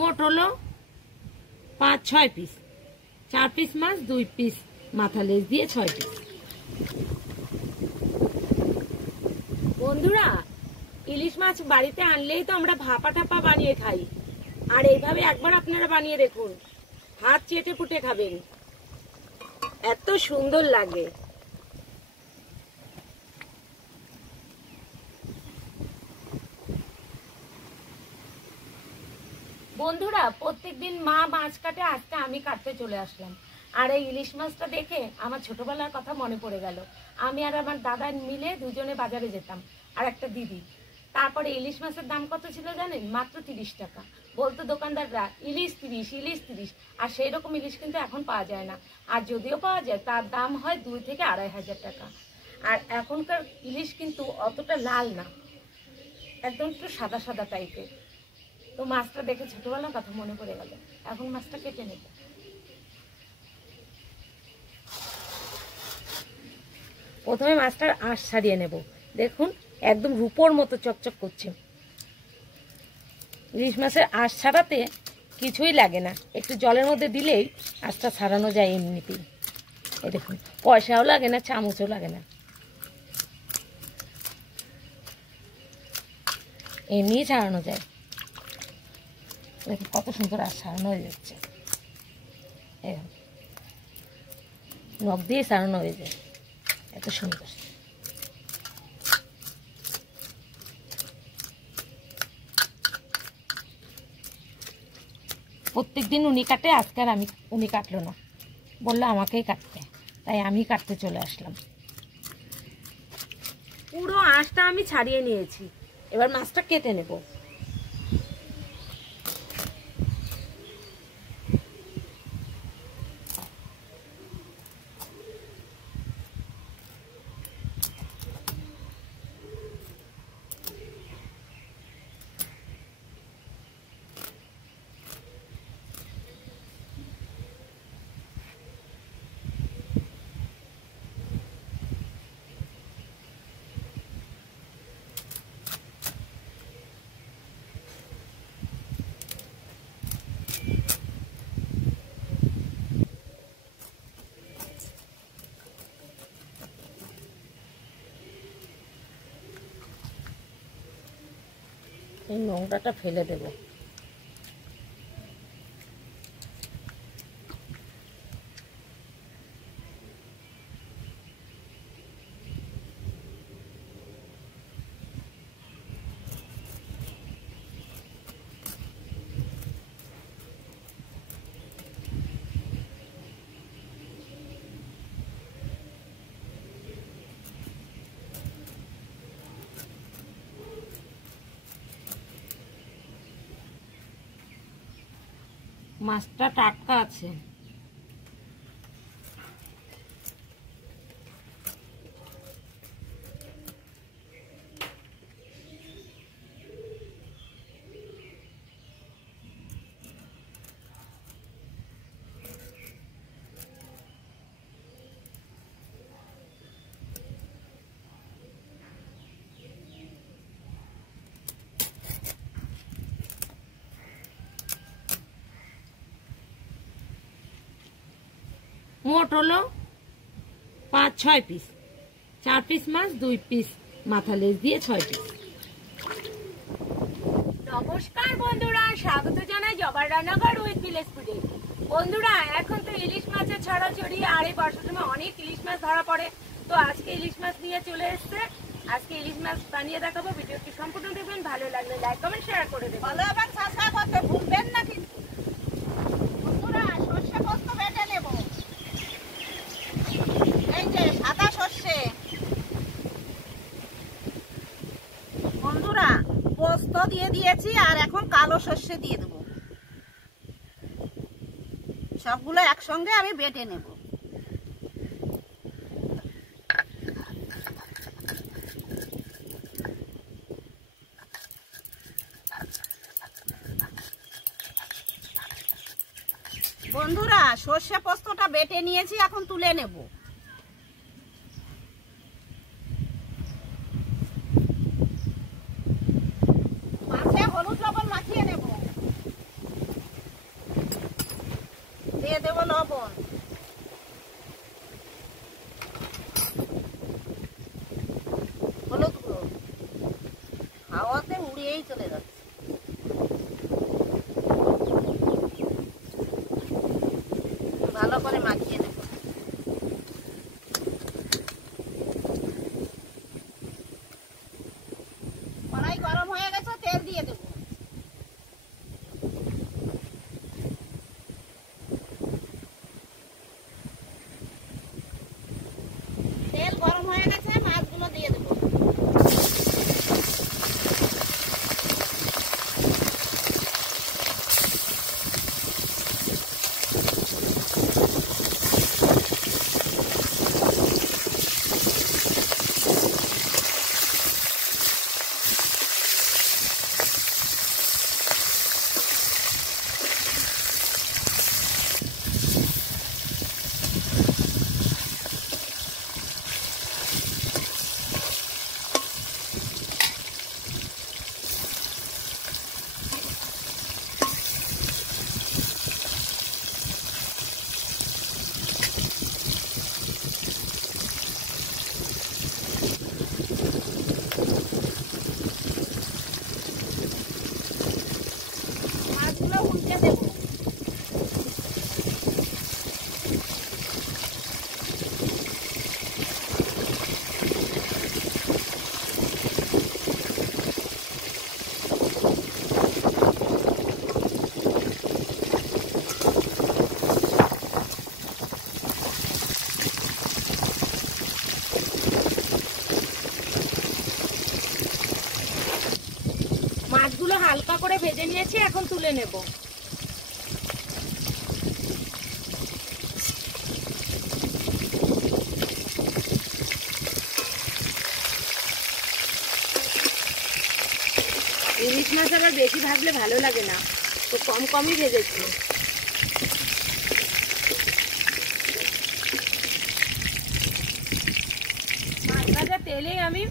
মোট হলো 5-6 piece. 4 piece মাছ, 2 piece মাথা লেজ দিয়ে 6 পিস। বন্ধুরা, ইলিশ মাছ বাড়িতে আনলেই তো আমরা ভাপা টাপা বানিয়ে খাই, আর এইভাবে একবার আপনারা বানিয়ে দেখুন, হাত চেটে পুটে খাবেন, এত সুন্দর লাগে। বন্ধুরা, প্রত্যেকদিন মা মাছ কাটে, আজকে আমি কাটতে চলে আসলাম। আর এই ইলিশ মাছটা দেখে আমার ছোটবেলার কথা মনে পড়ে গেল। আমি আর আমার দাদা মিলে দুজনে বাজারে যেতাম, আর একটা দিদি। তারপরে ইলিশ মাছের দাম কত ছিল জানেন? মাত্র 30 টাকা। বলতো দোকানদাররা ইলিশ 30, ইলিশ 30। আর সেই রকম ইলিশ কিন্তু এখন পাওয়া যায় না, আর যদিও পাওয়া যায় তার দাম হয় 2 থেকে 2,500 টাকা। আর এখনকার ইলিশ কিন্তু অতটা লাল না, একদম একটু সাদা সাদা টাইপের। তো মাছটা দেখে ছোটবেলার কথা মনে পড়ে গেল। এখন মাছটা কেটে নেব। প্রথমে মাছটার আঁশ ছাড়িয়ে নেব। দেখুন, একদম রূপোর মতো চকচক করছে। ইলিশ মাছের আঁশ ছাড়াতে কিছুই লাগে না, একটু জলের মধ্যে দিলেই আঁশটা ছাড়ানো যায় এমনিতেই। এই দেখুন, পয়সাও লাগে না, চামচও লাগে না, এমনিই ছাড়ানো যায়। দেখুন কত সুন্দর আঁশ ছাড়ানো হয়ে যাচ্ছে, নখ দিয়ে ছাড়ানো হয়ে যায়, এত সুন্দর। প্রত্যেকদিন উনি কাটে, আজকে আর উনি কাটলো না, বললো আমাকেই কাটতে, তাই আমি কাটতে চলে আসলাম। পুরো আঁশটা আমি ছাড়িয়ে নিয়েছি, এবার মাছটা কেটে নেব। এই নোংরাটা ফেলে দেব। মাছটা টাটকা আছে। মোট হলো 5-6 পিস। 4 পিস মাছ, 2 পিস মাথা লেজ দিয়ে 6 পিস। নমস্কার বন্ধুরা, স্বাগত জানাই জবার রান্নাঘর উইথ ভিলেজ ফুডে। বন্ধুরা, এখন তো ইলিশ মাছের ছড়াছড়ি, আর এই বর্ষার সময় অনেক ইলিশ মাছ ধরা পড়ে। তো আজকে ইলিশ মাছ নিয়ে চলে এসছে। আজকে ইলিশ মাছ বানিয়ে দেখাবো। ভিডিওটি সম্পূর্ণ দেখবেন, ভালো লাগলে লাইক কমেন্ট শেয়ার করে দেবেন। ভালো এবং সাবস্ক্রাইব করতে ভুলবেন না কিন্তু। বন্ধুরা, সরষে পোস্ত বেটে নেব। এই যে সাদা সরষে। বন্ধুরা, পোস্ত দিয়ে দিয়েছি, আর এখন কালো সরষে দিয়ে দেবো। সবগুলো একসঙ্গে আমি বেটে নেব। বন্ধুরা, সর্ষে পোস্তটা বেটে নিয়েছি, এখন তুলে নেব। মাছে হলুদ লবণ মাখিয়ে নেব। দিয়েই চলে যাচ্ছে। ভালো করে মাখিয়ে নেব। কড়াই গরম হয়ে গেছে, তেল দিয়ে দেবো। তেল গরম হয়ে গেছে, মাছগুলো দিয়ে দেবো। মাছগুলো উল্টে দেবো। মাছগুলো হালকা করে ভেজে নিয়েছি, এখন তুলে নেব। ইলিশ মাছ আবার বেশি ভাজলে ভালো লাগে না, তো কম কমই ভেজেছি। মাছ ভাজা তেলেই আমি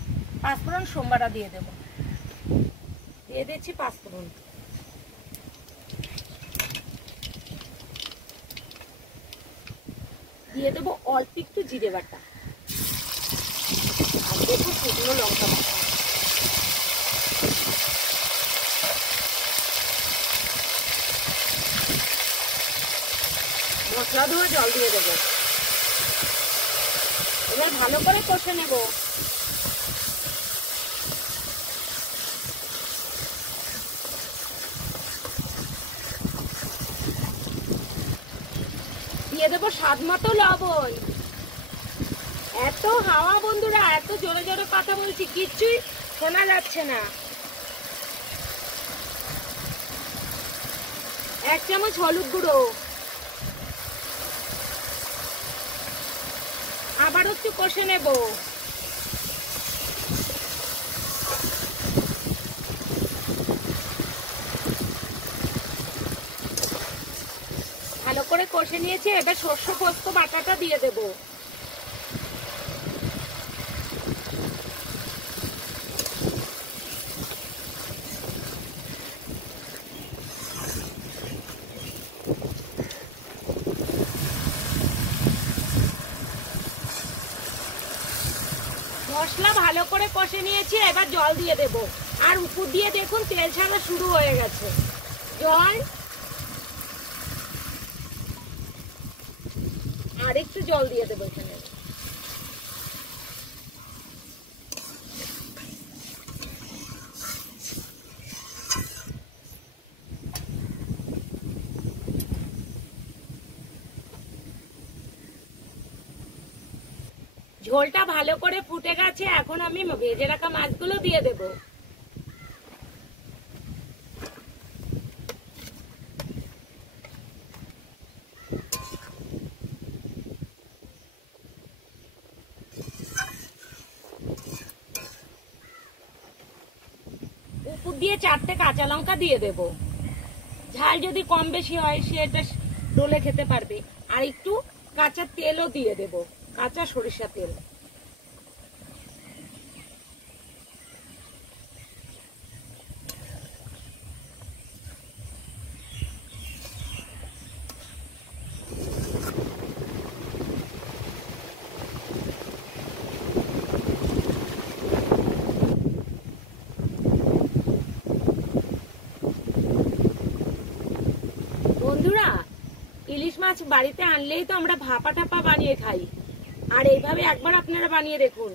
পাঁচফোড়ন সোমবারা দিয়ে দেবো। দিয়ে দিচ্ছি পাঁচফোড়ন। দিয়ে দেবো অল্প একটু জিরে বাটা, আর দেবো শুকনো লঙ্কা বাটা। মশলা ধোয়া জল দিয়ে দেবো। এবার ভালো করে কষে নেব। দিয়ে দেবো স্বাদ মতো লবণ। এত হাওয়া বন্ধুরা, এত জোরে জোরে কথা বলছি, কিচ্ছুই শোনা যাচ্ছে না। 1 চামচ হলুদ গুঁড়ো, আবার একটু কষে নেব। ভালো করে কষে নিয়েছি, এবার সর্ষে পোস্ত বাটাটা দিয়ে দেব। মশলা ভালো করে কষে নিয়েছি, এবার জল দিয়ে দেব। আর উপর দিয়ে দেখুন তেল ছাড়া শুরু হয়ে গেছে। জল আর একটু জল দিয়ে দেবো এখানে। ঝোলটা ভালো করে ফুটে গেছে, এখন আমি ভেজে রাখা মাছগুলো দিয়ে দেব। উপর দিয়ে 4টে কাঁচা লঙ্কা দিয়ে দেব। ঝাল যদি কম বেশি হয় সেটা ডলে খেতে পারবে। আর একটু কাঁচা তেলও দিয়ে দেব, কাঁচা সরিষা তেল। মাছ বাড়িতে আনলেই তো আমরা ভাপা টাপা বানিয়ে খাই, আর এইভাবে একবার আপনারা বানিয়ে দেখুন,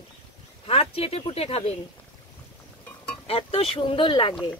হাত চেটে পুটে খাবেন, এত সুন্দর লাগে।